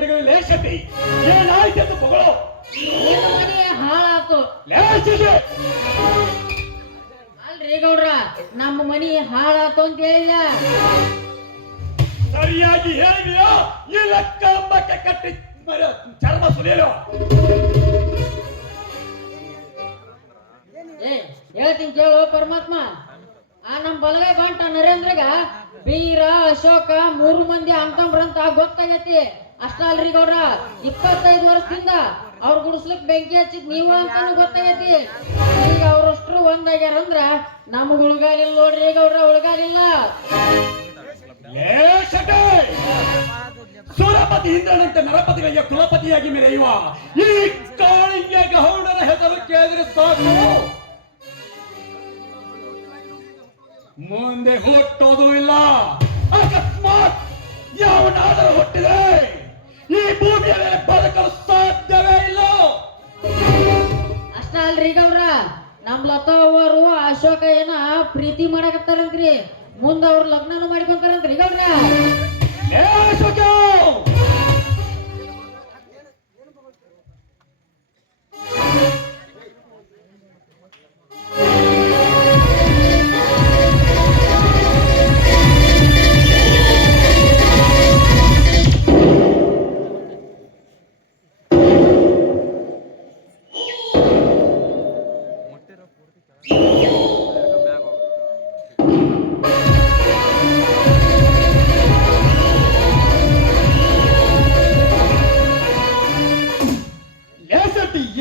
ನಡೆಗಳು ಲೇಷತಿ ಏನಾಯ್ತು ಅಂತ ಬಗಳು ಮನೆ ಹಾಳಾತು ಲೇಷಿಗೆ ಅಲ್ರಿ ಗೌಡ್ರ ನಮ್ಮ ಮನಿ ಹಾಳಾತು ಅಂತ ಹೇಳಿಲ್ಲ ಸರಿಯಾಗಿ ಹೇಳಿದೆಯೋ ಇಲ್ಲ ಕಂಬಕ್ಕೆ ಕಟ್ಟಿ ಚರ್ಮ ಸುಲಿಯಲು ಹೇಳ್ತೀನಿ ಕೇಳು ಪರಮಾತ್ಮ ಆ ನಮ್ ಬಲಗೈ ಗಂಟ ನರೇಂದ್ರಗ ಬೀರ ಅಶೋಕ 3 ಮಂದಿ ಅಂತಂಬ್ರಂತ ಗೊತ್ತಾಗೈತಿ ಅಷ್ಟ ಅಲ್ರಿ ಗೌಡ್ರ 25 ವರ್ಷದಿಂದ ಅವ್ರ ಗುಡಿಸ್ಲಿಕ್ ಬೆಂಕಿ ಹಚ್ಚಿದ್ ನೀವು ಅಂತಾನು ಗೊತ್ತಾಗೈತಿ ಈಗ ಅವ್ರಷ್ಟ್ರು ಒಂದಾಗ್ಯಾರಂದ್ರ ನಮಗ್ ಉಳ್ಗಾಲಿಲ್ಲ ನೋಡ್ರಿ ಗೌಡ್ರ ಉಳ್ಗಾಲಿಲ್ಲ ಸುರಪತಿ ಇಂದ್ರನಂತೆ ನರಪತಿಗಳಿಗೆ ಕುಲಪತಿಯಾಗಿ ಮೆರೆಯುವ ಈ ಕಾಳಿಂಗ ಗೌಡರ ಹೆಸರು ಕೇಳಿದ್ರೆ ಸಾಕು ಮುಂದೆ ಹುಟ್ಟೋದು ಇಲ್ಲ ಅಕಸ್ಮಾತ್ ಯಾವನಾದರೂ ಹುಟ್ಟಿದೆ ಈ ಭೂಮಿಯ ಮೇಲೆ ಬದುಕಲು ಸಾಧ್ಯವೇ ಇಲ್ಲ ಅಷ್ಟ ಅಲ್ರಿ ಗೌಡ್ರ ನಮ್ ಲತಾ ಅವರು ಅಶೋಕ ಏನ ಪ್ರೀತಿ ಮಾಡಕತ್ತಾರಂತ್ರಿ ಮುಂದ ಅವ್ರ ಲಗ್ನನು ಮಾಡ್ಕೊಂತಾರಂತ್ರಿ ಗೌಡ್ರ ಅಶೋಕ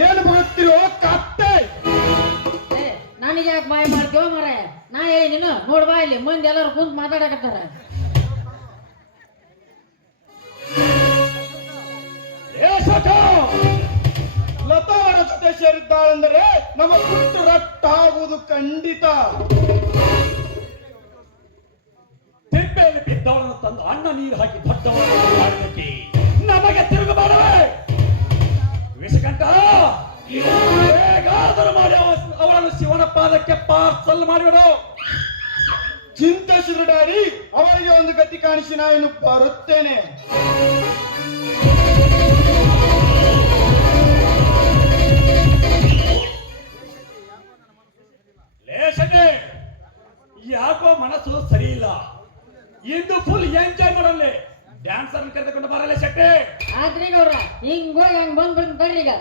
ಏನು ಬರುತ್ತಿರೋ ಕತ್ತೆ ನನಗೆ ಯಾಕೆ ಬಾಯ್ ಮಾಡ್ತೀವ ಮರ ನಾ ನೀನು ನೋಡ್ಬಾ ಇಲ್ಲಿ ಮಂದಿ ಎಲ್ಲರೂ ಕುಂತ್ ಮಾತಾಡಕತ್ತಾರ ಲತಾವರ ಜೊತೆ ಸೇರಿದ್ದಾಳೆಂದರೆ ನಮ್ಮ ಕುಟ್ಟು ರಟ್ಟಾಗುವುದು ಖಂಡಿತ ತಿಪ್ಪೆಯಲ್ಲಿ ಬಿದ್ದವಳನ್ನು ತಂದು ಅಣ್ಣ ನೀರು ಹಾಕಿ ದೊಡ್ಡವರನ್ನು ಮಾಡಿದಕ್ಕೆ ನಮಗೆ ತಿರುಗು ಮಾಡವೆ ವಿಷಕಂಠ ಹೇಗಾದರೂ ಮಾಡಿ ಅವಳನ್ನು ಶಿವನ ಪಾದಕ್ಕೆ ಪಾರ್ಸಲ್ ಮಾಡಿಬಿಡು ಚಿಂತಿಸಿದ್ರು ಡ್ಯಾಡಿ ಅವಳಿಗೆ ಒಂದು ಗತಿ ಕಾಣಿಸಿ ನಾನು ಬರುತ್ತೇನೆ ಲೇಷತೆ ಯಾಕೋ ಮನಸ್ಸು ಸರಿ ಇಲ್ಲ ಇಂದು ಫುಲ್ ಎಂಜಾಯ್ ಮಾಡಲ್ಲೇ ಡ್ಯಾನ್ಸರ್ ಕರೆದುಕೊಂಡು ಬರಲ್ಲ ಶೆಟ್ಟೆ ಆದ್ರಿ ಗೌಡ್ರ ಹಿಂಗ್ ಹೋಗಿ ಹಂಗ್ ಬಂದ್ ಬರ್ರಿ ಈಗ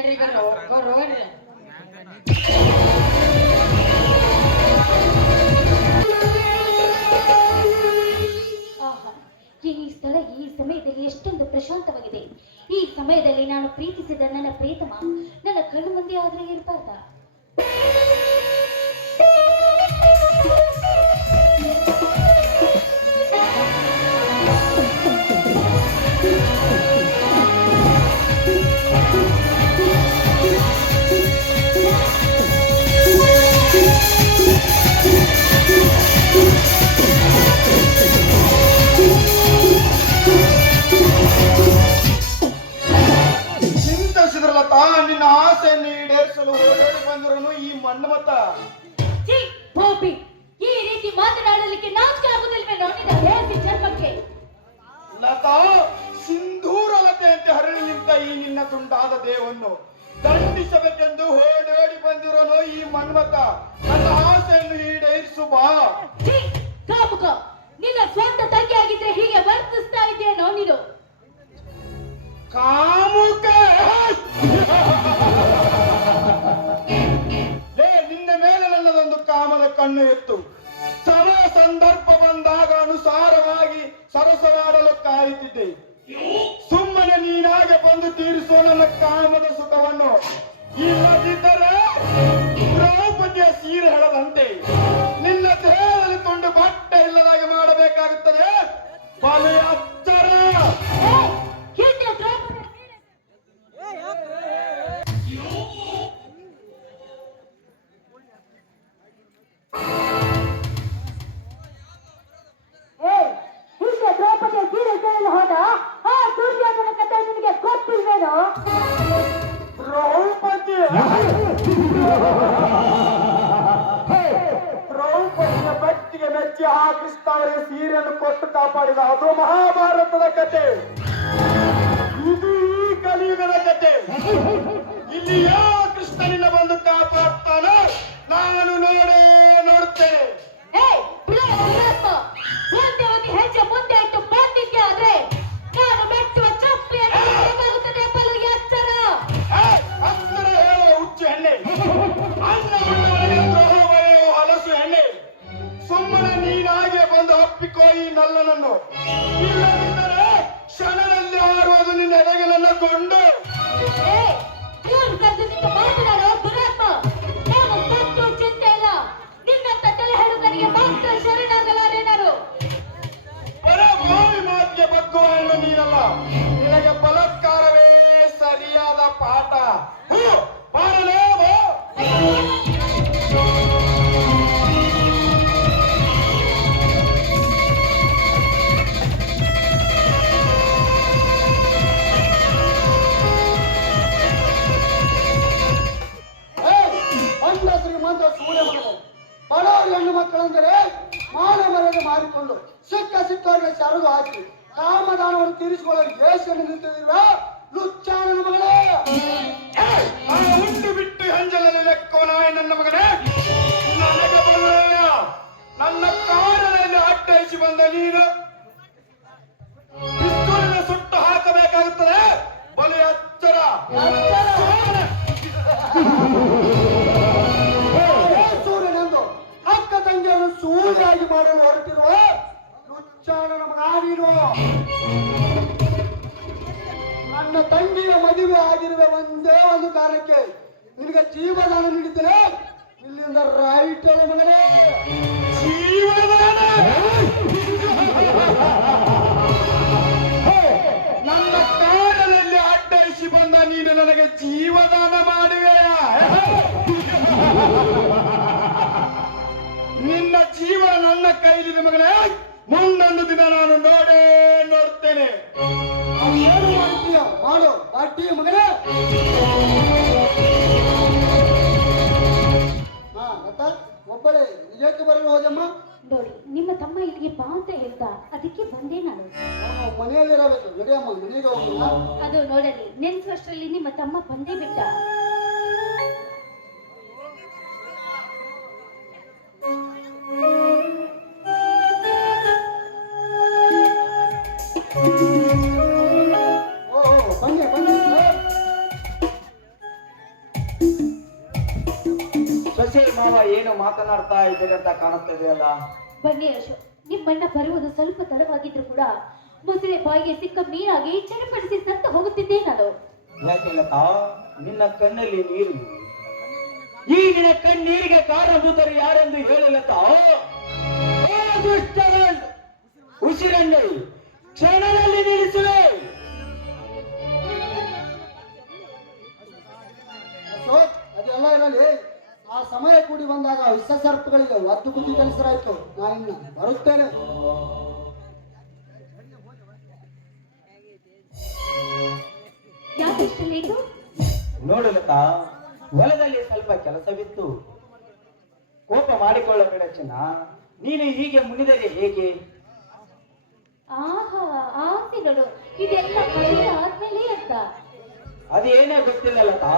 ನಡ್ರಿ ಗೌಡ್ರು ಹೋಗ್ರಿ. ಆಹಾ, ಈ ಸ್ಥಳ ಈ ಸಮಯದಲ್ಲಿ ಎಷ್ಟೊಂದು ಪ್ರಶಾಂತವಾಗಿದೆ. ಈ ಸಮಯದಲ್ಲಿ ನಾನು ಪ್ರೀತಿಸಿದ ನನ್ನ ಪ್ರೀತಮ ನನ್ನ ಕಣ್ಣು ಮುಂದೆ ಆದ್ರೆ ಇರಬಾರ್ದ? ಚಿಂತಿಸಿದ್ರಲ್ಲತ ನಿನ್ನ ಆಸೆಯನ್ನು ಈಡೇರಿಸಲು ಓಡಾಡಿ ಬಂದಿರೋನು ಈ ಮನ್ಮತ. ಛೀ, ಪಾಪಿ! ಈ ರೀತಿ ಮಾತನಾಡಲಿಕ್ಕೆ ನಾಚಿಕೆ ಆಗುವುದಿಲ್ವೇ ನೋಡಿದ ಹೇಸಿ ಜನ್ಮಕ್ಕೆ? ಲತಾ, ಸಿಂಧೂರ ಲತೆಯಂತೆ ಹರಳಿ ನಿಂತ ಈ ನಿನ್ನ ತುಂಡಾದ ದೇಹವನ್ನು ದಂಡಿಸಬೇಕೆಂದು ಓಡಾಡಿ ಬಂದಿರೋನು ಈ ಮನ್ಮತ. ನನ್ನ ಆಸೆಯನ್ನು ಈಡೇರಿಸು ಬಾ. ಛೀ, ಕಾಮುಕ! ನಿನ್ನ ಸ್ವಂತ ತಂಗಿಯಾಗಿದ್ರೆ ಹೀಗೆ ವರ್ತಿಸ್ತಾ ಇದೆಯೇನೋ ನೀನು? ಕಾಮುಕ! ನಿನ್ನ ಮೇಲೆ ನನ್ನದೊಂದು ಕಾಮದ ಕಣ್ಣು ಎತ್ತು. ಸಮಯ ಸಂದರ್ಭ ಬಂದಾಗ ಅನುಸಾರವಾಗಿ ಸರಸವಾಡಲು ಕಾಯುತ್ತಿದ್ದೆ. ಸುಮ್ಮನೆ ನೀನಾಗೆ ಬಂದು ತೀರಿಸುವ ನನ್ನ ಕಾಮದ ಸುಖವನ್ನು. ಇಲ್ಲದಿದ್ದರೆ ದ್ರೌಪದಿಯ ಸೀರೆ ಹೇಳದಂತೆ ನಿನ್ನ ದೇಹದಲ್ಲಿ ತುಂಡು ಬಟ್ಟೆ ಇಲ್ಲದಾಗೆ ಮಾಡಬೇಕಾಗುತ್ತದೆ. ಬಲೆಯ ಅಚ್ಚರ. ದ್ರೌಪದಿಯ ಸೀರೆ ಕೇಳಲು ಹೋದ ಆ ದುರ್ಯೋಧನ ಕಥೆ ನಿನಗೆ ಗೊತ್ತಿಲ್ವೇನೋ? ದ್ರೌಪದಿ ದ್ರೌಪದಿಯ ಬಟ್ಟಿಗೆ ಮೆಚ್ಚಿ ಆ ಕೃಷ್ಣ ಅವರಿಗೆ ಸೀರೆಯನ್ನು ಕೊಟ್ಟು ಕಾಪಾಡಿದ ಅದು ಮಹಾಭಾರತದ ಕತೆ. ಇದು ಈ ಕಲಿಯುಗದ ಕತೆ. ಇಲ್ಲಿ ಯಾವ ಕೃಷ್ಣನಿಂದ ಬಂದು ಕಾಪಾಡ್ತಾನೋ ನಾನು ನೋಡ್ತೇನೆ. ಹೆಜ್ಜೆ ಮುಂದೆ ಇಟ್ಟು ಬಂದಿದ್ದೆ ಆದ್ರೆ ನಾನು ಮೆಟ್ಟುವ ಚಪ್ಪಲಿಯನ್ನು ಬೇಕಾಗುತ್ತದೆ. ಬಲು ಎಚ್ಚರ! ಅಕ್ಷರ ಹೇಳುವ ಹುಚ್ಚು ಹೆಣ್ಣೆ, ಅನ್ನ ಉಣ್ಣವನಿಗೆ ದ್ರೋಹ ಬರೆಯುವ ಹಲಸು ಹೆಣ್ಣೆ. ಸುಮ್ಮನೆ ನೀನಾಗೆ ಬಂದು ಅಪ್ಪಿಕೋ ಈ ನಲ್ಲನನ್ನು. ಇಲ್ಲದಿದ್ದರೆ ಕ್ಷಣದಲ್ಲಿ ಆರುವುದು ನಿನ್ನ ಎಡೆಗೆ ನನ್ನ ಗೊಂಡು. ಮಾತನಾಡೋ ದುರಾತ್ಮ! ನಾನು ಸತ್ತು ಚಿಂತೆ ಇಲ್ಲ. ನಿನ್ನಂತ ತಲೆ ಹೇಳುಗರಿಗೆ ಮಾತ್ರ ಶರಣಾಗಲಾರೇನಾರು. ಬರ ಮಾವಿ ಮಾತಿಗೆ ಬಗ್ಗುವ ಹೆಣ್ಣು ನೀನಲ್ಲ. ನಿನಗೆ ಬಲಾತ್ಕಾರವೇ ಸರಿಯಾದ ಪಾಠ. ಬಾರಲೇ ಬಾ. ಅಂದ ಶ್ರೀಮಂತ ಸೂರ್ಯ ಮಗಳು ಬಡವರ ಹೆಣ್ಣು ಮಕ್ಕಳೆಂದರೆ ಮಾನ ಮರ್ಯಾದೆ ಮಾರಿಕೊಂಡು ಸಿಕ್ಕವರಿಗೆ ಸರದು ಹಾಕಿ ಕಾಮದಾನವನ್ನು ತೀರಿಸಿಕೊಳ್ಳಲು ದೇಶವನ್ನು ನಿಂತಿರುವ ಲುಚ್ಚಾನ ಮಗಳೇ. ಉಂಟು ಬಿಟ್ಟು ಹಂಜಲಲ್ಲಿ ಲೆಕ್ಕವನಾಯ ನನ್ನ ಮಗನೇ. ನನಗೆ ಬರಲಿಲ್ಲ. ನನ್ನ ಕಾರಣದಲ್ಲಿ ಅಡ್ಡಯಿಸಿ ಬಂದ ನೀನು ಪಿಸ್ತೂಲಿನ ಸುಟ್ಟು ಹಾಕಬೇಕಾಗುತ್ತದೆ. ಬಲಿ ಎಚ್ಚರ. ಸೂರ್ಯನೆಂದು ಅಕ್ಕ ತಂಗಿಯನ್ನು ಸೂರ್ಯಾಗಿ ಮಾಡಲು ಹೊರಟಿರುವ ಲುಚ್ಚಾನನ ಮಗ ನೀನು. ನನ್ನ ತಂಗಿಯ ಮದುವೆ ಆಗಿರುವ ಒಂದೇ ಒಂದು ಕಾರಣಕ್ಕೆ ನಿನಗೆ ಜೀವದಾನ ನೀಡಿದ್ದೇನೆ. ಇಲ್ಲಿಂದ ರೈಟ್ ಮಗನೇ. ಜೀವದಾನ? ನನ್ನ ಕಾಡಲ್ಲಿ ಅಡ್ಡಯಿಸಿ ಬಂದ ನೀನು ನನಗೆ ಜೀವದಾನ ಮಾಡುವೆಯಾ? ನಿನ್ನ ಜೀವ ನನ್ನ ಕೈಲಿದೆ ಮಗನೇ. ಮುಂದೊಂದು ದಿನ ನಾನು ನೋಡ್ತೇನೆ. ಏನು ಮಾಡ್ತೀಯ ಮಾಡು ಪಾರ್ಟಿ ಮಗನೇ. ಒಬ್ಬಳೇ ನಿಜಕ್ಕೆ ಬರಲು ಹೋದಮ್ಮ? ನೋಡಿ, ನಿಮ್ಮ ತಮ್ಮ ಇಲ್ಲಿಗೆ ಬಾ ಅಂತ ಹೇಳ್ದ, ಅದಕ್ಕೆ ಬಂದೆ ನಾನು. ಮನೆಯಲ್ಲಿರಬೇಕು. ನಡಿಯಮ್ಮ, ಮನೆಗೆ ಹೋಗುವ. ಅದು ನೋಡಲಿ, ನೆನ್ಸುವಷ್ಟರಲ್ಲಿ ನಿಮ್ಮ ತಮ್ಮ ಬಂದೇ ಬಿಟ್ಟ. ಏನೋ ಮಾತನಾಡ್ತಾ ಇದ್ದೀರಿ ಅಂತ ಕಾಣುತ್ತಿದೆಯಲ್ಲ. ಬನ್ನಿ ಅಶೋಕ್, ನಿಮ್ಮಣ್ಣ ಬರುವುದು ಸ್ವಲ್ಪ ತಡವಾಗಿದ್ರು ಕೂಡ ಮೊಸಳೆ ಬಾಯಿಗೆ ಸಿಕ್ಕ ಮೀನಾಗಿ ಚಡಪಡಿಸಿ ಸತ್ತ ಹೋಗುತ್ತಿದ್ದೆ ನಾನು. ಯಾಕೆ ಲತಾ, ನಿನ್ನ ಕಣ್ಣಲ್ಲಿ ನೀರು. ಈ ನಿನ್ನ ಕಣ್ಣೀರಿಗೆ ಕಾರಣಭೂತರು ಯಾರೆಂದು ಹೇಳು ಲತಾ. ಓ ದುಷ್ಟರ ಉಸಿರನ್ನು ಕ್ಷಣದಲ್ಲಿ ನಿಲ್ಲಿಸುವೆ. ಅಶೋಕ್, ಅದೆಲ್ಲ ಇರಲಿ. ಆ ಸಮಯ ಕೂಡಿ ಬಂದಾಗ ವಿಷ ಸರ್ಪಗಳಿಗೆ ಒದ್ದು ಬುದ್ಧಿ ಕಲಿಸರಾಯ್ತು. ನಾನು ಬರುತ್ತೇನೆ. ಯಾಕೆ ಇಷ್ಟು ಲೇಟು? ನೋಡು ಲತಾ, ಹೊಲದಲ್ಲಿ ಸ್ವಲ್ಪ ಕೆಲಸವಿತ್ತು. ಕೋಪ ಮಾಡಿಕೊಳ್ಳಬೇಡ ಚಿನ್ನ. ನೀನು ಹೀಗೆ ಮುನಿದರೆ ಹೇಗೆ? ಆಹಾ, ಆಸೆಗಳು ಇದೆಲ್ಲ ಮದುವೆ ಆದ್ಮೇಲೆ ಅಂತ. ಅದೇನೇ ಗೊತ್ತಿಲ್ಲ ಲತಾ,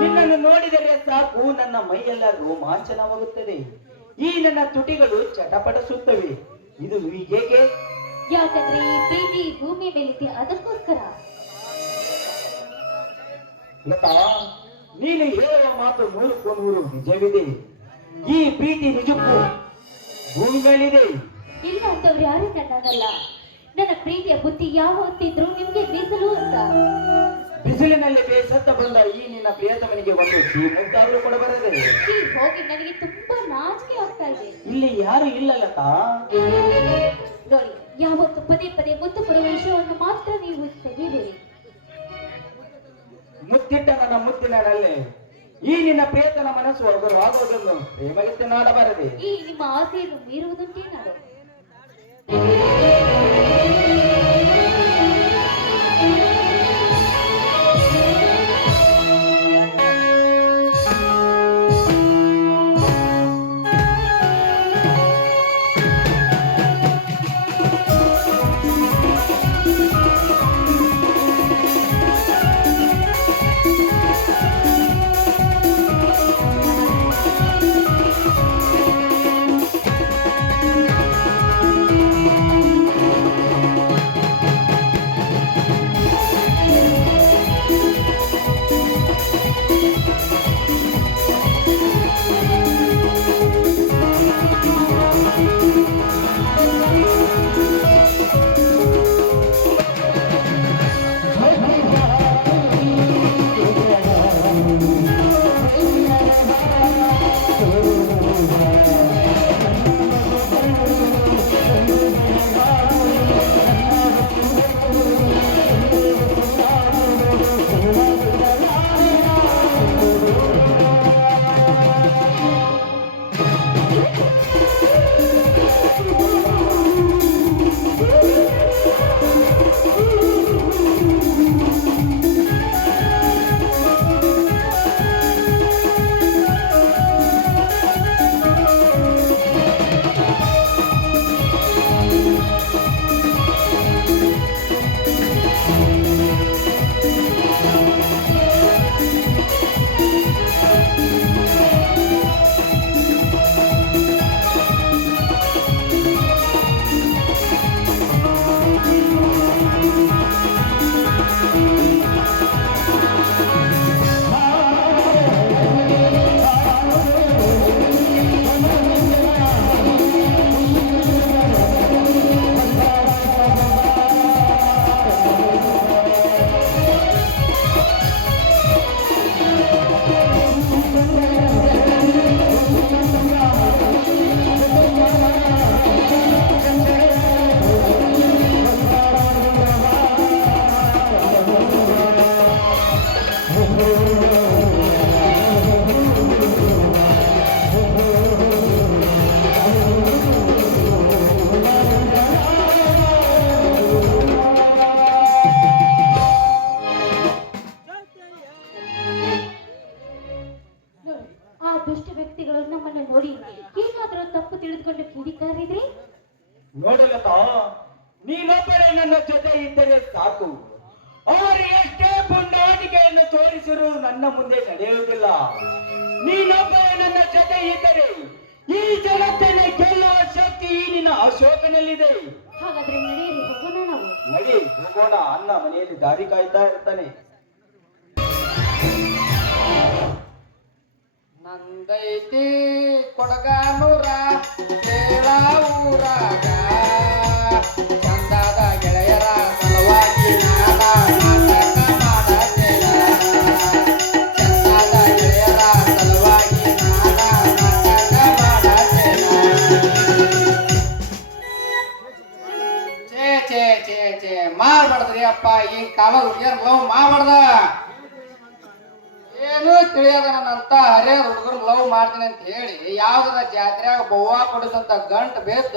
ನಿನ್ನನ್ನು ನೋಡಿದರೆ ಸಾಕು ನನ್ನ ಮೈಯೆಲ್ಲ ರೋಮಾಂಚನವಾಗುತ್ತದೆ. ಈ ನನ್ನ ತುಟಿಗಳು ಚಟಪಡಿಸುತ್ತವೆ. ಇದು ಹೀಗೇಕೆ? ಯಾಕಂದ್ರೆ ಈ ಪ್ರೀತಿ ಭೂಮಿ ಮೇಲಿದೆ, ಅದಕ್ಕೋಸ್ಕರ. ಲತಾ, ನೀನು ಹೇಳುವ ಮಾತು ನೂರಕ್ಕೂ ನೂರು ನಿಜವಿದೆ. ಈ ಪ್ರೀತಿ ನಿಜಕ್ಕೂ ಭೂಮಿ ಮೇಲಿದೆ. ಇಲ್ಲ ಅಂತವ್ರು ಯಾರು ನನ್ನಲ್ಲ. ನನ್ನ ಪ್ರೀತಿಯ ಬುದ್ಧಿ ಯಾವ ಹೊತ್ತಿದ್ರು ನಿಮ್ಗೆ ಮೀಸಲು ಅಂತ. ಬಿಸಿಲಿನಲ್ಲಿ ಬೇಸತ್ತ ಬಂದ ಈ ನಿನ್ನ ಪ್ರಿಯತಮನಿಗೆ ಒಂದು ಮುದ್ದಾದರೂ ಕೊಡಬಾರದೆ. ಹೋಗಿ ನನಗೆ ತುಂಬಾ ನಾಚಿಕೆ ಆಗ್ತಾ ಇದೆ. ಇಲ್ಲಿ ಯಾರು ಇಲ್ಲ ಲತಾ. ನೋಡಿ, ಯಾವತ್ತು ಪದೇ ಪದೇ ಮುತ್ತು ಕೊಡುವ ವಿಷಯವನ್ನು ಮಾತ್ರ ನೀವು ತೆಗೆಯಬೇಡಿ. ಮುತ್ತಿಟ್ಟ ನನ್ನ ಮುತ್ತಿನಲ್ಲಿ ಈ ನಿನ್ನ ಪ್ರಿಯತನ ಮನಸ್ಸು ಆಗೋದನ್ನು ಪ್ರೇಮಗತ್ತೆ ನಾಡಬಾರದೆ. ಈ ನಿಮ್ಮ ಆಸೆಯನ್ನು ಮೀರುವುದುಂಟೇ ನಾನು. ನೋಡಲತಾ, ನೀನೊಬ್ಬರೇ ನನ್ನ ಜೊತೆ ಇದ್ದರೆ ಸಾಕು. ಅವರು ಎಷ್ಟೇ ಪುಂಡಾಟಿಕೆಯನ್ನು ತೋರಿಸಿರು ನನ್ನ ಮುಂದೆ ನಡೆಯುವುದಿಲ್ಲ. ನೀನೊಬ್ಬರೇ ನನ್ನ ಜೊತೆ ಇದ್ದರೆ ಈ ಜಗತ್ತನ್ನೇ ಗೆಲ್ಲುವ ಶಕ್ತಿ ಈ ನಿನ್ನ ಅಶೋಕನಲ್ಲಿದೆ. ಹಾಗಾದ್ರೆ ನಡೆಯಲಿ, ಹೋಗೋಣ ನಾವು. ನಡಿ ಹೋಗೋಣ. ಅಣ್ಣ ಮನೆಯಲ್ಲಿ ದಾರಿ ಕಾಯ್ತಾ ಇರ್ತಾನೆ. ನಂದೈತಿ ಕೊಡಗಾನೂರ ಕೇಳ ಊರಾಗ ಚಂದದ ಗೆಳೆಯರ ಸಲುವಾಗಿ ನಾನ ನಾಟಕ ಮಾಡತೇನ ಚಂದದ ಗೆಳೆಯರ ಸಲುವಾಗಿ ನಾನ ನಾಟಕ ಮಾಡತೇನ ಛೇ ಮಾಡ್ಬಾರ್ದ್ರಿ ಅಪ್ಪ ಈ ಕಾಲದ ಹುಡುಗಿಯರ್ ಲವ್ ಮಾಡ್ಬಾರ್ದ ಏನು ತಿಳಿಯದ ನನ್ನಂತ ಹರಿಯದ ಹುಡುಗರು ಲವ್ ಮಾಡ್ತೀನಿ ಅಂತ ಹೇಳಿ ಯಾವ್ದರ ಜಾತ್ರೆಯಾಗ ಬವ್ವ ಕೊಡಿಸಂತ ಗಂಟ್ ಬೇದ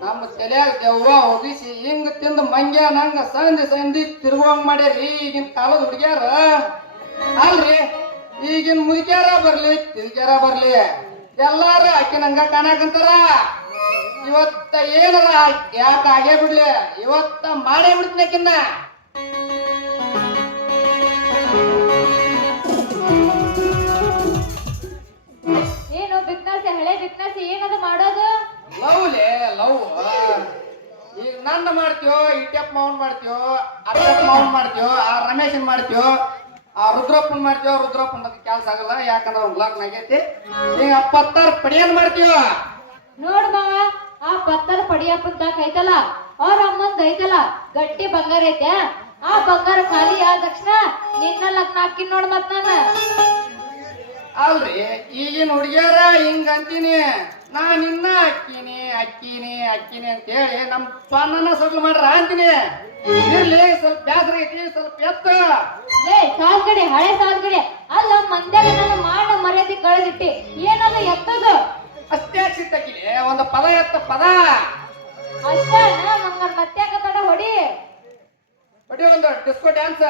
ನಮ್ಮ ತಲೆಯಾಗ ದೆವ್ವ ಹೋಗಿಸಿ ಹಿಂಗ್ ತಿಂದು ಮಂಗ್ಯ ನಂಗ ಸಂಧಿ ತಿರುಗುವಂಗ್ ಮಾಡ್ಯಾರಿ ಈಗಿನ ಕಾಲದ ಹುಡುಗ್ಯಾರ ಅಲ್ರಿ ಈಗಿನ ಮುದುಕ್ಯಾರ ಬರ್ಲಿ ತಿರುಗ್ಯಾರ ಬರ್ಲಿ ಎಲ್ಲಾರು ಅಕ್ಕಿ ನಂಗ ಕಾಣಕಂತಾರ ಇವತ್ತ ಏನರ ಯಾಕೆ ಆಗೇ ಬಿಡ್ಲಿ ಇವತ್ತ ಮಾಡೇ ಬಿಡ್ತೀನಿ ಅಕ್ಕಿನ್ನ ಏನು ಬಿಗ್ನಾಸಿ ಹಳೆ ಬಿಗ್ನಾಸಿ ಏನದು ಮಾಡೋದು? ಲವ್ಲೇ ಲವ್ ಈಗ ನನ್ನ ಮಾಡ್ತೀವೋ ಇಟ್ಯಪ್ಪ ಮಾವನ್ ಮಾಡ್ತೀವೋ ಅಟ್ಟಪ್ಪ ಮಾವನ್ ಮಾಡ್ತೀವೋ ಆ ರಮೇಶನ್ ಮಾಡ್ತೀವೋ ಆ ರುದ್ರಪ್ಪನ್ ಮಾಡ್ತೀವೋ ರುದ್ರಪ್ಪನ ಕೆಲಸ ಆಗಲ್ಲ ಯಾಕಂದ್ರೆ ಅವ್ನ ಲಗ್ನ ಆಗೈತಿ ಈಗ 76 ಪಡಿಯನ್ ಮಾಡ್ತೀವೋ ನೋಡ್ ಮಾವ, ಆ ಪತ್ತರ ಪಡಿಯಪ್ಪನ್ ತಾಕ ಐತಲ್ಲ ಅವ್ರ ಅಮ್ಮನ್ ಐತಲ್ಲ ಗಟ್ಟಿ ಬಂಗಾರ ಐತೆ. ಆ ಬಂಗಾರ ಖಾಲಿ ಆದ ತಕ್ಷಣ ನಿನ್ನ ಲಗ್ನ ಹಾಕಿ ನೋಡ್ ಮತ್ ನಾನು. ಅಲ್ರಿ ಈಗಿನ ಹುಡುಗಿಯರ ಹಿಂಗ ಅಂತೀನಿ ನಾ ನಿನ್ನ ಅಕ್ಕಿನಿ ಅಂತ ಹೇಳಿ ನಮ್ ಸ್ವಾಮನ ಸೊಗ್ಲು ಮಾಡ್ರ ಅಂತೀನಿ ಇರ್ಲಿ ಸ್ವಲ್ಪ ಬ್ಯಾಸ್ರ ಐತಿ ಸ್ವಲ್ಪ ಎತ್ತ ಏ ಸಾಲ್ಗಡೆ ಹಳೆ ಸಾಲ್ಗಡೆ ಅಲ್ಲ ಮಂದ್ಯಾಗ ನನ್ನ ಮಾಡ ಮರ್ಯಾದೆ ಕಳೆದಿಟ್ಟಿ ಏನದು ಎತ್ತದು ಅಷ್ಟೇ ಸಿಟ್ಟಕ್ಕಿದೆ ಒಂದು ಪದ ಎತ್ತ ಪದ ಅಷ್ಟೇ ಮಂಗ ಮತ್ತೆ ತಡ ಹೊಡಿ ಬಡಿ ಒಂದು ಡಿಸ್ಕೋ ಡ್ಯಾನ್ಸ್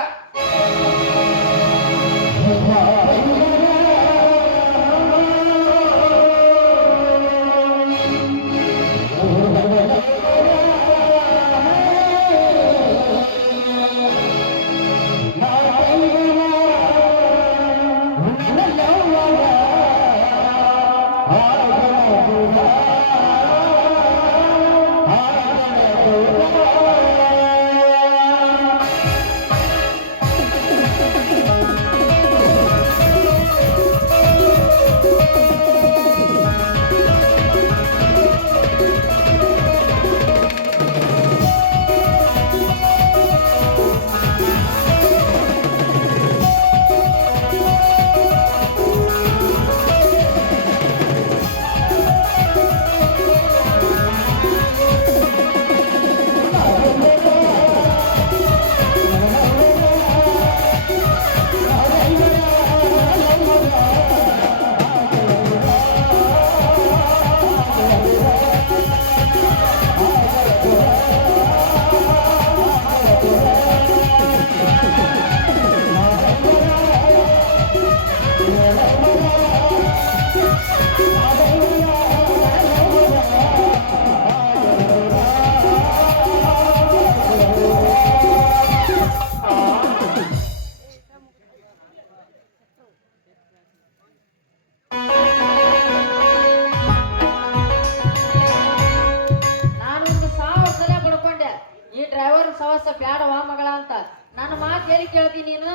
ಸವಸ ಬ್ಯಾಡವಾ ಮಗಳ ಅಂತ ನನ್ನ ಮಾತು ಹೇಳಿ ಕೇಳ್ತೀನಿ ನೀನು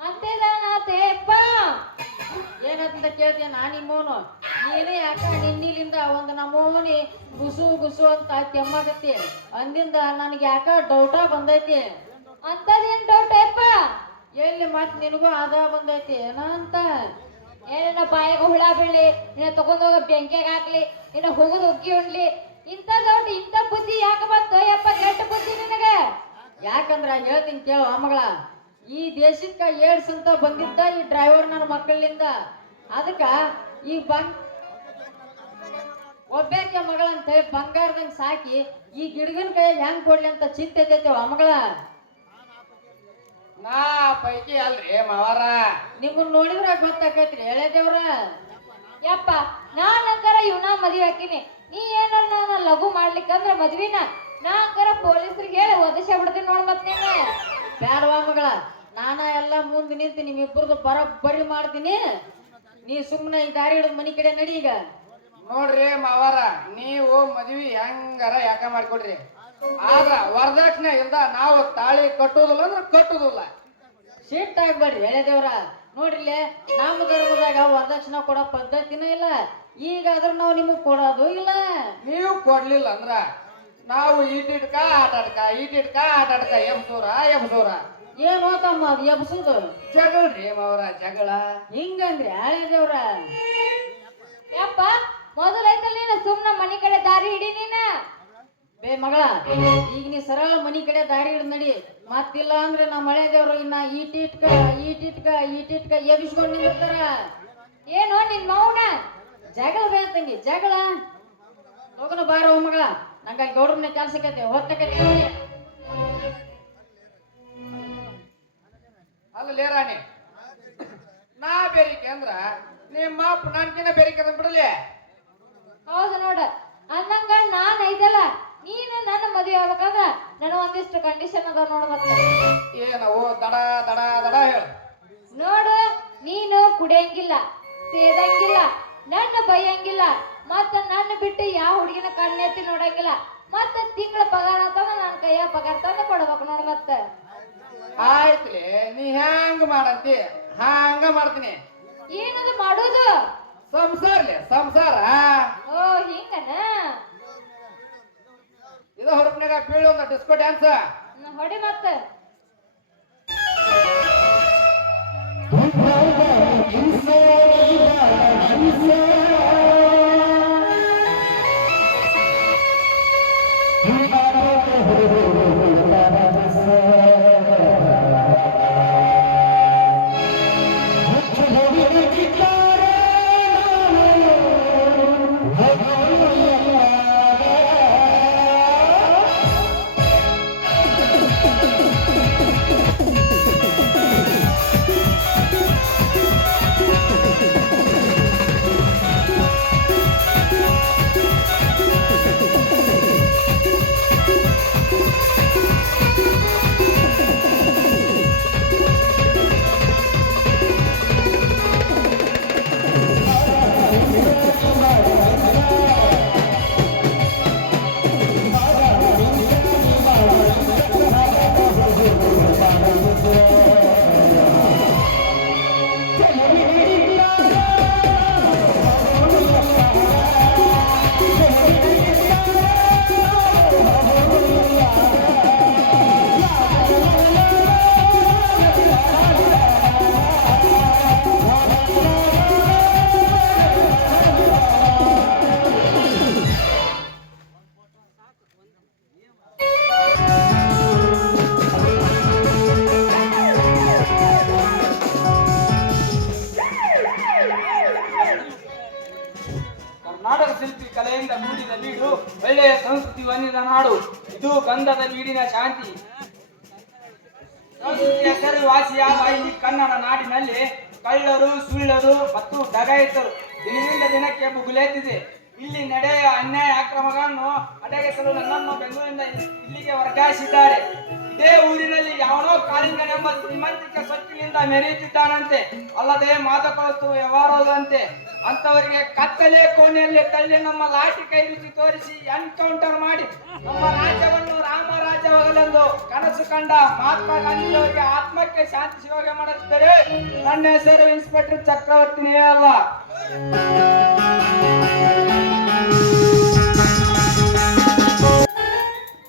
ಅಂತೇಪ್ಪ ಏನಂತ ಕೇಳ್ತೀಯ ನಾನಿಮ್ಮೋನು ನೀನೇ ಯಾಕ ನಿನ್ನಿಲಿಂದ ಒಂದು ನಮೂನಿ ಗುಸು ಅಂತ ಕೆಮ್ಮಾಗತ್ತಿ ಅಂದಿಂದ ನನಗೆ ಯಾಕ ಡೌಟ ಬಂದೈತಿ ಅಂತದೇನ್ ಡೌಟ್ ಅಪ್ಪ ಎಲ್ಲಿ ಮತ್ ನಿನಗೂ ಆದ ಬಂದೈತಿ ಏನ ಅಂತ ಏನೇನ ಬಾಯಿಗೆ ಹುಳ ಬೀಳಿ ನಿನ್ನ ತಗೊಂಡೋಗ ಬೆಂಕಿಯಾಗ ಹಾಕ್ಲಿ ನಿನ್ನ ಹೋಗೋದು ಉಗ್ಗಿ ಉಣ್ಲಿ ಇಂಥ ಡೌಟ್ ಇಂಥ ಬುದ್ಧಿ ಯಾಕೆ ಬಂತು ಯಪ್ಪ ಕೆಟ್ಟ ಬುದ್ಧಿ ನಿನಗೆ ಯಾಕಂದ್ರ ಹೇಳ್ತೀನಿ ಕೇಳು ಆ ಮಗಳ ಈ ದೇಶಕ್ಕ ಏಡ್ಸ್ ಅಂತ ಬಂದಿದ್ದ ಈ ಡ್ರೈವರ್ ನನ್ನ ಮಕ್ಕಳಿಂದ ಅದಕ್ಕ ಈ ಒಬ್ಬಾಕೆ ಮಗಳ ಅಂತ ಹೇಳಿ ಬಂಗಾರದಂಗ ಸಾಕಿ ಈ ಗಿಡಗನ್ ಕೈ ಹೆಂಗ್ ಕೊಡ್ಲಿ ಅಂತ ಚಿಂತೆ ಐತೈತೆ ಆ ಮಗಳ ನಾ ಪೈಕಿ ಅಲ್ರಿ ಮಾವಾರ ನಿಮ್ಮನ್ನ ನೋಡಿದ್ರ ಗೊತ್ತಾಕೈತ್ರಿ ಎಳೆದೇವ್ರ ಯಪ್ಪ ನಾನಂಕರ ಇವನ ಮದುವೆ ಹಾಕಿನಿ ನೀ ಏನಾರ ನನ್ನ ಲಘು ಮಾಡ್ಲಿಕ್ಕಂದ್ರ ಮದ್ವಿನ ನಾ ಅಂಕರ ಪೊಲೀಸರಿಗೆ ಹೇಳಿ ಒದಸ ಬಿಡ್ತೀನಿ ನೋಡ್ ಮತ್ ನೀನು ಬ್ಯಾಡವಾ ಮಗಳ ನಾನ ಎಲ್ಲ ಮುಂದೆ ನಿಂತು ನಿಮ್ಮಿಬ್ಬರದು ಬರೋಬ್ಬರಿ ಮಾಡ್ತೀನಿ ನೀ ಸುಮ್ಮನೆ ಈ ದಾರಿ ಹಿಡಿದು ಮನಿ ಕಡೆ ನಡಿ ಈಗ ನೋಡ್ರಿ ಮಾವಾರ ನೀವು ಮದ್ವಿ ಹೆಂಗಾರ ಯಾಕ ಮಾಡ್ಕೊಡ್ರಿ ಆದ್ರ ವರದಕ್ಷಿಣೆ ಇಲ್ದ ನಾವು ತಾಳಿ ಕಟ್ಟುದಿಲ್ಲ ಅಂದ್ರೆ ಕಟ್ಟುದಿಲ್ಲ ಸಿಟ್ ಆಗ್ಬೇಡ್ರಿ ಎಳೆದೇವ್ರ ನೋಡ್ರಿಲೆ ನಮ್ಮ ಧರ್ಮದಾಗ ವರದಕ್ಷಿಣೆ ಕೊಡೋ ಪದ್ಧತಿನೇ ಇಲ್ಲ. ಈಗ ಅದ್ರ ನಾವು ನಿಮಗ್ ಕೊಡೋದು ಇಲ್ಲ. ನೀವು ಕೊಡ್ಲಿಲ್ಲ ಅಂದ್ರ ನಾವು ಈಟಿಟ್ಕ ಆಟಾಡ್ಕ ಎಬ್ಸೂರ ಏನು ತಮ್ಮ ಅದು ಎಬ್ಸುದು ಜಗಳ್ರಿ ಮಾವರ ಜಗಳ. ಹಿಂಗಂದ್ರಿ ಹಳೆ ದೇವ್ರ. ಯಪ್ಪ ಮೊದಲೈತಲ್ ನೀನು ಸುಮ್ನ ಮನಿ ಕಡೆ ದಾರಿ ಹಿಡಿ ನೀನ. ಬೇ ಮಗಳ, ಈಗ ನೀ ಸರಳ ಮನಿ ಕಡೆ ದಾರಿ ಹಿಡಿದ್ ನಡಿ. ಮತ್ತಿಲ್ಲ ಅಂದ್ರೆ ನಮ್ಮ ಹಳೆ ದೇವ್ರು ಇನ್ನ ಈಟಿಟ್ಕ ಎಬ್ಸ್ಕೊಂಡ್ ನಿಂದಿರ್ತಾರ. ಏನೋ ನಿನ್ ಮೌನ ಜಗಳ ಬೇಕಂಗಿ ಜಗಳ. ಹೋಗೋಣ ಬಾರ ಮಗಳ, ನಂಗ ಗೌಡ್ರನ್ನ ಕೆಲ್ಸಕ್ಕೈತೆ ಹೊತ್ತಕೈತೆ. ಅಲ್ಲ ರಾಣಿ, ನಾ ಬೇರಿಕೆ ಅಂದ್ರ ನಿಮ್ಮ ಅಪ್ಪ ನನ್ಕಿನ್ನ ಬೇರಿಕೆ ಅದನ್ ಬಿಡಲಿ. ಹೌದು ನೋಡ, ಅಂದಂಗ ನಾನ್ ಐದಲ್ಲ ನೀನು ನನ್ನ ಮದುವೆ ಆಗ್ಬೇಕಾದ್ರ ನನ್ನ ಒಂದಿಷ್ಟು ಕಂಡೀಷನ್ ಅದ ನೋಡ. ಮತ್ತೆ ಏನವು ದಡ ದಡ ದಡ ಹೇಳ. ನೋಡು, ನೀನು ಕುಡಿಯಂಗಿಲ್ಲ, ಸೇದಂಗಿಲ್ಲ, ನನ್ನ ಬೈಯಂಗಿಲ್ಲ, ಮತ್ತ ನನ್ನ ಬಿಟ್ಟು ಯಾವ ಹುಡುಗಿನ ಕಣ್ಣೆತ್ತಿ ನೋಡಂಗಿಲ್ಲ, ಮತ್ತ ತಿಂಗಳ ಪಗಾರ ಅಂತಂದ ನನ್ನ ಕೈಯ ಪಗಾರ ತಂದು ಕೊಡ್ಬೇಕು ನೋಡ. ಮತ್ತೆ ಆಯ್ತ್ಲಿ, ನೀ ಹೆಂಗ ಮಾಡಂತಿ ಹಂಗ ಮಾಡ್ತೀನಿ. ಏನದು ಮಾಡುದು? ಸಂಸಾರ ಓ ಹಿಂಗನ. ಇದು ಹುಡುಕ್ನಾಗ ಬೀಳು ಒಂದು ಡಿಸ್ಕೋ ಡ್ಯಾನ್ಸ್ ಹೊಡಿ ಮತ್ತ. ಕರ್ನಾಟಕ ಶಿಲ್ಪಿ ಕಲೆಯಿಂದ ಕೂಡಿದ ಬೀಡು, ಒಳ್ಳೆಯ ಸಂಸ್ಕೃತಿ ಹೊಂದಿದ ನಾಡು. ಇದು ಗಂಧದ ಬೀಡಿನ ಶಾಂತಿ. ಸಂಸ್ಕೃತಿ ಹೆಸರುವಾಸಿಯಾದ ಈ ಕನ್ನಡ ನಾಡಿನಲ್ಲಿ ಕಳ್ಳರು, ಸುಳ್ಳರು ಮತ್ತು ಡಕಾಯಿತರು ದಿನದಿಂದ ದಿನಕ್ಕೆ ಭುಗುಲೆತ್ತಿದೆ. ಇಲ್ಲಿ ನಡೆಯುವ ಅನ್ಯಾಯ ಅಕ್ರಮಗಳನ್ನು ಅಡಗಿಸಲು ನನ್ನನ್ನು ಬೆಂಗಳೂರಿನಿಂದ ಇಲ್ಲಿಗೆ ವರ್ಗಾಯಿಸಿದ್ದಾರೆ. ಇದೇ ಊರಿನಲ್ಲಿ ಯಾವನೋ ಕಾಳಿಂಗನೆಂಬ ಶ್ರೀಮಂತಿಕ ಸೊಕ್ಕಿನಿಂದ ಮೆರೆಯುತ್ತಿದ್ದಾನಂತೆ. ಅಲ್ಲದೆ ಮಾದಕ ವಸ್ತು ವ್ಯವಹಾರದಂತೆ. ಅಂತವರಿಗೆ ಕತ್ತಲೆ ಕೋಣೆಯಲ್ಲಿ ತಳ್ಳಿ ನಮ್ಮ ಲಾಠಿ ಕೈ ರುಚಿ ತೋರಿಸಿ ಎನ್ಕೌಂಟರ್ ಮಾಡಿ ನಮ್ಮ ರಾಜ್ಯವನ್ನು ರಾಮರಾಜ್ಯವಾಗಲೆಂದು ಕನಸು ಕಂಡ ಮಹಾತ್ಮ ಗಾಂಧಿಯವರಿಗೆ ಆತ್ಮಕ್ಕೆ ಶಾಂತಿ ಶಿವೋಗ ಮಾಡುತ್ತಿದ್ದರೆ ನನ್ನ ಹೆಸರು ಇನ್ಸ್ಪೆಕ್ಟರ್ ಚಕ್ರವರ್ತಿನಿಯೇ ಅಲ್ಲ.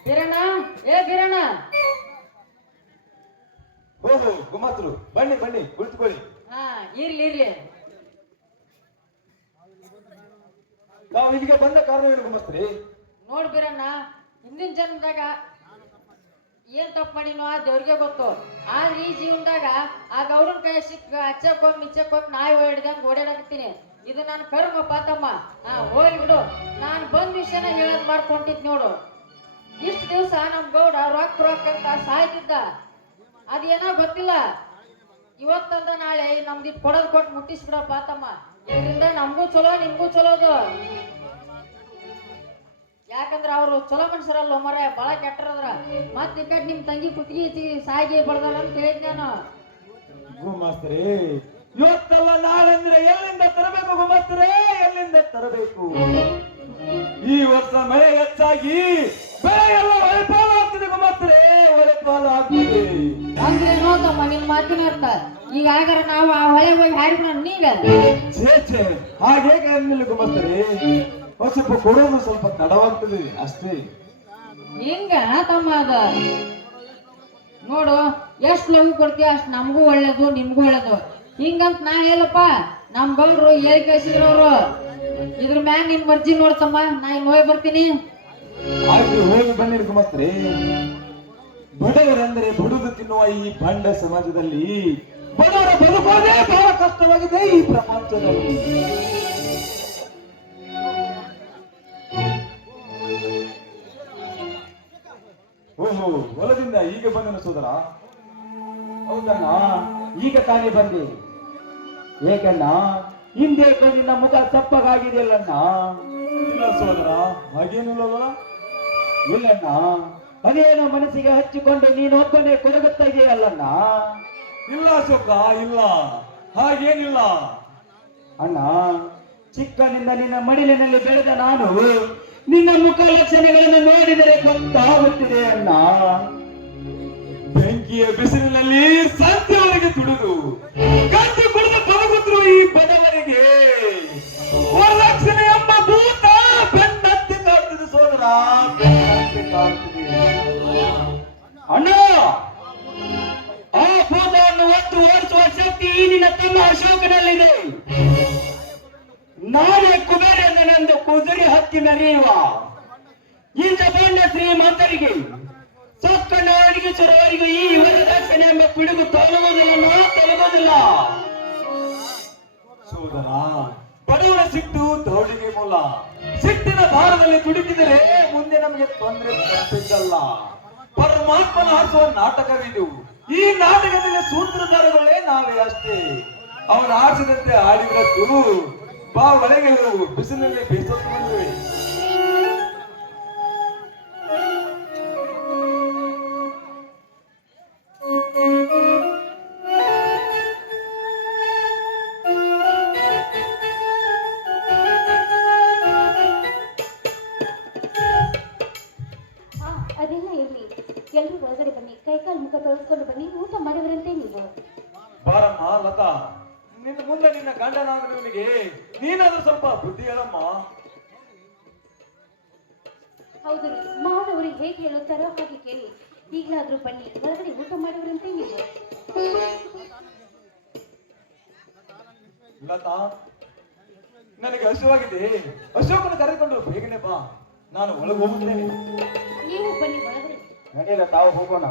ಬೀರಣ್ಣ, ಏ ಬೀರಣ್ಣ. ಓಹೋ ಗುಮಾತ್ರು, ಬನ್ನಿ ಬನ್ನಿ ಕುಳಿತುಕೊಳ್ಳಿ. ಹಾ ಇರ್ಲಿ. ನಾವು ಇಲ್ಲಿಗೆ ಬಂದ ಕಾರಣ ಏನು ಗುಮಸ್ತ್ರಿ? ನೋಡ್ ಬೀರಣ್ಣ, ಹಿಂದಿನ ಜನ್ಮದಾಗ ಏನ್ ತಪ್ಪು ಮಾಡಿನೋ ಆ ದೇವ್ರಿಗೆ ಗೊತ್ತು. ಆದ್ರೆ ಈ ಜೀವನದಾಗ ಆ ಗೌಡನ ಕೈ ಸಿಕ್ಕ ಅಚ್ಚಕ್ಕೊಮ್ಮೆ ಮಿಚ್ಚಕ್ಕೊಮ್ಮೆ ನಾಯಿ ಓಡಿದಂಗ ಓಡಾಡಕತ್ತೀನಿ. ಇದು ನನ್ನ ಕರ್ಮ ಪಾತಮ್ಮ. ಹೋಗ್ಲಿ ಬಿಡು, ನಾನು ಬಂದ್ ವಿಷಯನ ಹೇಳೋದ್ ಮಾಡ್ಕೊಂಡಿದ್ ನೋಡು. ಇಷ್ಟು ದಿವಸ ನಮ್ ಗೌಡ ರೊಕ್ಕ ಅಂತ ಸಾಯ್ತಿದ್ದ. ಅದೇನೋ ಗೊತ್ತಿಲ್ಲ, ಇವತ್ತಂದ ನಾಳೆ ನಮ್ದಿಟ್ ಕೊಡೋದ್ ಕೊಟ್ಟು ಮುಟ್ಟಿಸ್ಬಿಡ ಪಾತಮ್ಮ. ಇದರಿಂದ ನಮಗೂ ಚಲೋ ನಿಮ್ಗೂ ಚಲೋದು. ಯಾಕಂದ್ರ ಅವ್ರು ಚಲೋ ಮನುಷ್ಯರಲ್ಲ ಮರ, ಬಹಳ ಕೆಟ್ಟರದ್ರ. ಮತ್ ಈ ಕಡೆ ನಿಮ್ ತಂಗಿ ಕುತ್ತಿಗೆ ಸಾಗಿ ಬಡ್ದಾರ ಅಂತ ಹೇಳಿದ್ ನಾನು. ಗುಮಾಸ್ತ್ರಿ, ಇವತ್ತಲ್ಲ ನಾಳೆ ಅಂದ್ರೆ ಎಲ್ಲಿಂದ ತರಬೇಕು ಗುಮಾಸ್ತ್ರೆ, ಎಲ್ಲಿಂದ ತರಬೇಕು? ಈ ವರ್ಷ ಮಳೆ ಹೆಚ್ಚಾಗಿ ಬೆಳೆ ಎಲ್ಲ ಒಳಪಾಲಾಗ್ತಿದೆ ಗುಮಾಸ್ತ್ರೆ, ಒಳಪಾಲಾಗ್ತಿದೆ. ಅಂದ್ರೇನೋ ತಮ್ಮ ನಿನ್ ಮಾತಿನ ಅರ್ಥ. ಈಗ ಆಗರ ನಾವು ಆ ಹೊಳೆ ಹೋಗಿ ಹಾರಿಬಿಡ ನೀಗ. ಛೇ ಛೇ ಹಾಗೆ ಅನ್ನಲಿ ಗುಮಸ್ತರೆ, ಸ್ವಲ್ಪ ಕೊಡೋದು ಸ್ವಲ್ಪ ತಡವಾಗ್ತದೆ ಅಷ್ಟೇ. ಹಿಂಗ ತಮ್ಮ ಅದ ನೋಡು, ಎಷ್ಟ್ ಲಘು ಕೊಡ್ತೀಯ ಅಷ್ಟ್ ನಮಗೂ ಒಳ್ಳೇದು ನಿಮ್ಗೂ ಒಳ್ಳೇದು. ಹಿಂಗಂತ ನಾ ಹೇಳಪ್ಪ, ನಮ್ ಗೌಡ್ರು ಹೇಳಿ ಕಳ್ಸಿದ್ರು ಅವ್ರು. ಇದ್ರ ಮ್ಯಾಗ ನಿನ್ ಮರ್ಜಿ ನೋಡ್ತಮ್ಮ, ನಾ ಇನ್ ಹೋಗಿ ಬರ್ತೀನಿ. ಹಾಗೆ ಹೋಗಿ ಬನ್ನಿರಿ ಗುಮಸ್ತರೆ. ಬಡವರೆಂದರೆ ಬಡುದು ತಿನ್ನುವ ಈ ಬಂಡ ಸಮಾಜದಲ್ಲಿ ಬಡವರ ಬದುಕೋದೇ ಬಹಳ ಕಷ್ಟವಾಗಿದೆ ಈ ಪ್ರಪಂಚದಲ್ಲಿ. ಓಹೋ, ಹೊಲದಿಂದ ಈಗ ಬಂದನು ಸೋದರ? ಹೌದಣ್ಣ, ಈಗ ತಾನೇ ಬಂದೆ. ಏಕಣ್ಣ, ಹಿಂದೆ ನಿನ್ನ ಮುಖ ತಪ್ಪಗಾಗಿದೆಯಲ್ಲಣ್ಣ? ಇಲ್ಲ ಸೋದರ, ಹಾಗೇನಿಲ್ಲವಲ್ಲ? ಇಲ್ಲಣ್ಣ, ಅದೇನೋ ಮನಸ್ಸಿಗೆ ಹಚ್ಚಿಕೊಂಡು ನೀನೊಬ್ಬನೇ ಕೊರಗುತ್ತಾ ಇದೆಯಲ್ಲಣ್ಣ? ಇಲ್ಲ ಅಶೋಕ, ಇಲ್ಲ, ಹಾಗೇನಿಲ್ಲ. ಅಣ್ಣ, ಚಿಕ್ಕನಿಂದ ನಿನ್ನ ಮಡಿಲಿನಲ್ಲಿ ಬೆಳೆದ ನಾನು ನಿನ್ನ ಮುಖ ಲಕ್ಷಣಗಳನ್ನು ನೋಡಿದರೆ ಗೊತ್ತಾಗುತ್ತಿದೆ ಅಣ್ಣ. ಬೆಂಕಿಯ ಬಿಸಿಲಿನಲ್ಲಿ ಸಂತೆಯವರೆಗೆ ತುಳಿದು ಗಂಜಿ ಕುಡಿದು ಬದುಕುತ್ತಿರುವ ಈ ಬಡವರಿಗೆ ವರದಕ್ಷಿಣೆ ಎಂಬ ಭೂತ ಬೆನ್ನತ್ತಿ ಕಾಡ್ತಿದೆ ಸೋದರ, ಬೆನ್ನತ್ತಿ ಕಾಡ್ತಿದೆ. ಅಣ್ಣ, ಆ ಭೂತವನ್ನು ಒತ್ತು ಓಡಿಸುವ ಶಕ್ತಿ ಈ ನಿನ್ನ ತಮ್ಮ ಅಶೋಕನಲ್ಲಿದೆ. ನಾನೇ ಕುಬೇರನಂದು ಕುದುರೆ ಹತ್ತಿ ಮೆರೆಯುವ ಇಂಥ ಬಂಡ ಶ್ರೀಮಂತರಿಗೆ ಸೊಕ್ಕನ್ನು ಅಡಗಿಸುವವರಿಗೂ ಈ ವರದಕ್ಷಿಣೆ ಎಂಬ ಪಿಡುಗು ತೊಲಗುವುದಿಲ್ಲ. ಸೋದರ, ಬಡವರ ಸಿಟ್ಟು ದೌಡಿಗೆ ಮೂಲ. ಸಿಟ್ಟಿನ ಭಾರದಲ್ಲಿ ತುಡಿಕಿದರೆ ಮುಂದೆ ನಮಗೆ ತೊಂದರೆ ತಪ್ಪಿದ್ದಲ್ಲ. ಪರಮಾತ್ಮನ ಹಾರಿಸುವ ನಾಟಕವಿದು. ಈ ನಾಟಕದಲ್ಲಿ ಸೂತ್ರಧಾರಗಳೇ ನಾವೇ ಅಷ್ಟೇ. ಅವನು ಆಡಿಸಿದಂತೆ ಆಡಿದ್ರದ್ದು ಬಾ ಒಳಗೆ ಹೋಗು, ಬಿಸಿಲಲ್ಲಿ ಬೇಸತ್ತು ಬಂದಿವೆ. ಅದೆಲ್ಲ ಇರ್ಲಿ, ಎಲ್ರು ಒಳಗಡೆ ಬನ್ನಿ, ಕೈಕಾಲು ಮುಖ ತೊಳೆಸ್ಕೊಂಡು ಬನ್ನಿ, ಊಟ ಮಾಡಿದ್ರಂತೆ ನೀವು. ಬಾರಮ್ಮ ಲತಾ, ನಿನ್ನ ಮುಂದೆ ನಿನ್ನ ಗಂಡನಾಗಲಿವನಿಗೆ ನೀನಾದ್ರೂ ಸ್ವಲ್ಪ ಬುದ್ಧಿ ಹೇಳಮ್ಮ. ಹೌದು, ಮಾವನವರಿಗೆ ಹೇಗೆ ಹೇಳುತ್ತಾರೋ ಹಾಗೆ ಕೇಳಿ. ಈಗಲಾದ್ರೂ ಬನ್ನಿ, ಒಳಗಡೆ ಊಟ ಮಾಡಿದ್ರಂತೆ ನೀವು. ಲತಾ, ನನಗೆ ಹಸಿವಾಗಿದೆ. ಅಶೋಕನ ಕರೆದುಕೊಂಡು ಬೇಗನೆ ಬಾ, ನಾನು ಒಳಗೆ ಹೋಗುತ್ತೇನೆ. ನೀವು ಬನ್ನಿ ಒಳಗಡೆ. ನಡೆಯಲ್ಲ, ತಾವು ಹೋಗೋಣ.